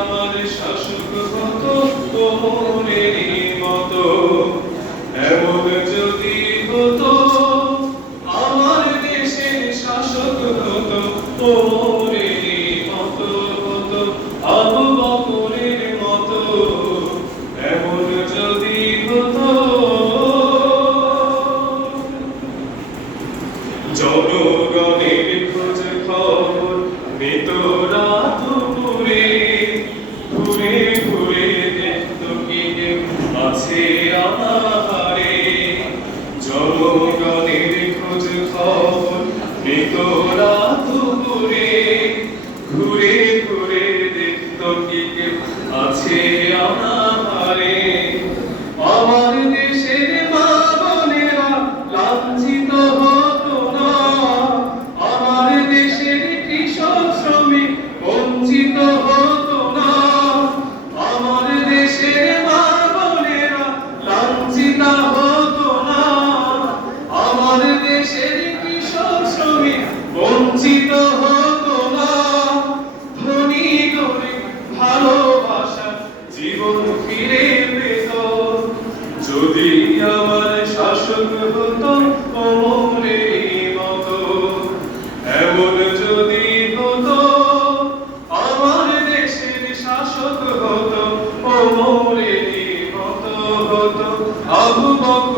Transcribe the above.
আমার শাসক হতো ওমরেরই মতো, এমন যদি হতো আমার দেশের শাসক হতো ওমরেরই মতো, হতো আবু বকরের মতো, এমন যদি হতো। জনগণের খোঁজ খবর নিত রাত দুপুরে, ঘুরে ঘুরে দেখত কি কেউ আছে আহারে। জনগণের খোঁজ খবর নিত রাত দুপুরে, ঘুরে ঘুরে দেখত কি কেউ আছে আহারে। আমার দেশের মা বোনেরা লাঞ্ছিত হতো না, আমার দেশের কৃষক শ্রমিক বঞ্চিত হতো না, আমার দেশের মা বোনেরা লাঞ্ছিত হতো না, আমার দেশের কৃষক শ্রমিক বঞ্চিত হতো না। ধনী গরিব ভালোবাসা জীবন ফিরে পেত, যদি আমার শাসক হতো ওমরেরই মতো, এমন যদি হতো আমার দেশের শাসক হতো ওমরেরই মতো, হতো আবু বকর।